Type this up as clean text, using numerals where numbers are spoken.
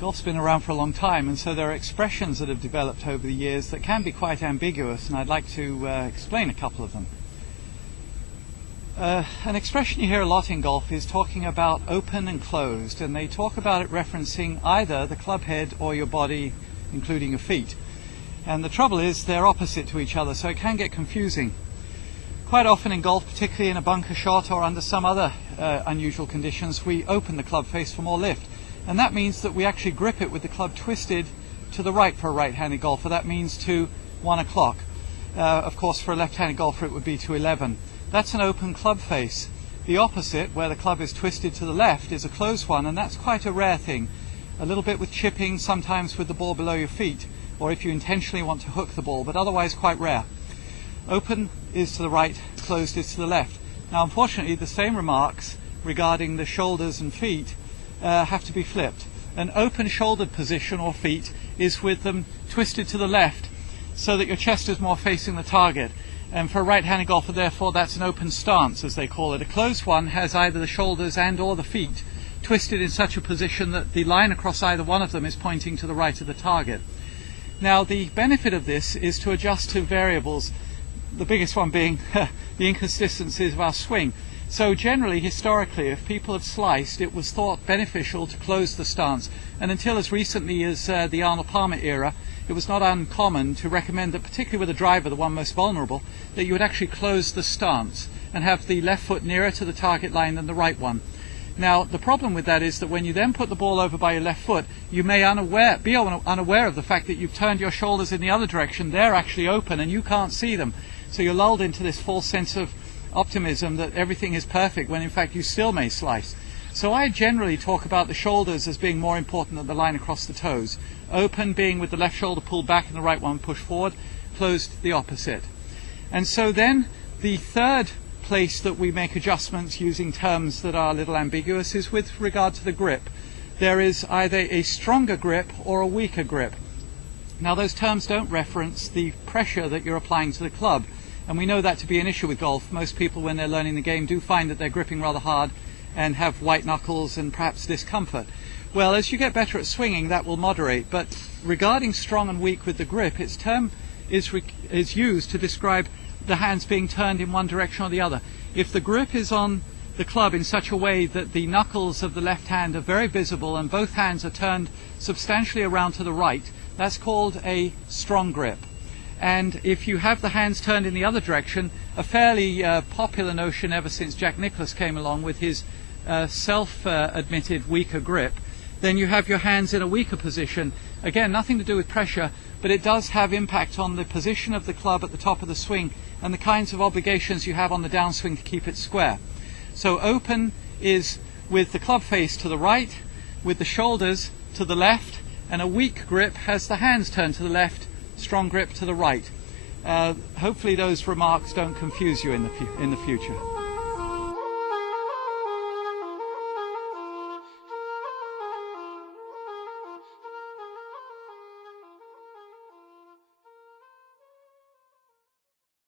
Golf's been around for a long time, and so there are expressions that have developed over the years that can be quite ambiguous, and I'd like to explain a couple of them. An expression you hear a lot in golf is talking about open and closed, and they talk about it referencing either the club head or your body, including your feet. And the trouble is they're opposite to each other, so it can get confusing. Quite often in golf, particularly in a bunker shot or under some other unusual conditions, we open the club face for more lift. And that means that we actually grip it with the club twisted to the right for a right-handed golfer. That means to 1 o'clock. Of course, for a left-handed golfer, it would be to 11. That's an open club face. The opposite, where the club is twisted to the left, is a closed one, and that's quite a rare thing. A little bit with chipping, sometimes with the ball below your feet, or if you intentionally want to hook the ball, but otherwise quite rare. Open is to the right, closed is to the left. Now, unfortunately, the same remarks regarding the shoulders and feet have to be flipped. An open shouldered position or feet is with them twisted to the left so that your chest is more facing the target. And for a right-handed golfer, therefore, that's an open stance, as they call it. A closed one has either the shoulders and or the feet twisted in such a position that the line across either one of them is pointing to the right of the target. Now, the benefit of this is to adjust to variables, the biggest one being the inconsistencies of our swing. So generally, historically, if people have sliced, it was thought beneficial to close the stance. And until as recently as the Arnold Palmer era, it was not uncommon to recommend that, particularly with a driver, the one most vulnerable, that you would actually close the stance and have the left foot nearer to the target line than the right one. Now, the problem with that is that when you then put the ball over by your left foot, you may be unaware of the fact that you've turned your shoulders in the other direction. They're actually open and you can't see them. So you're lulled into this false sense of optimism that everything is perfect when in fact you still may slice. So I generally talk about the shoulders as being more important than the line across the toes. Open being with the left shoulder pulled back and the right one pushed forward, closed the opposite. And so then the third place that we make adjustments using terms that are a little ambiguous is with regard to the grip. There is either a stronger grip or a weaker grip. Now, those terms don't reference the pressure that you're applying to the club, and we know that to be an issue with golf. Most people, when they're learning the game, do find that they're gripping rather hard and have white knuckles and perhaps discomfort. Well, as you get better at swinging, that will moderate, but regarding strong and weak with the grip, its term is used to describe the hands being turned in one direction or the other. If the grip is on the club in such a way that the knuckles of the left hand are very visible and both hands are turned substantially around to the right, that's called a strong grip. And if you have the hands turned in the other direction, a fairly popular notion ever since Jack Nicklaus came along with his self-admitted weaker grip, then you have your hands in a weaker position. Again, nothing to do with pressure, but it does have impact on the position of the club at the top of the swing and the kinds of obligations you have on the downswing to keep it square. So open is with the club face to the right, with the shoulders to the left, and a weak grip has the hands turned to the left, strong grip to the right. Hopefully those remarks don't confuse you in the future.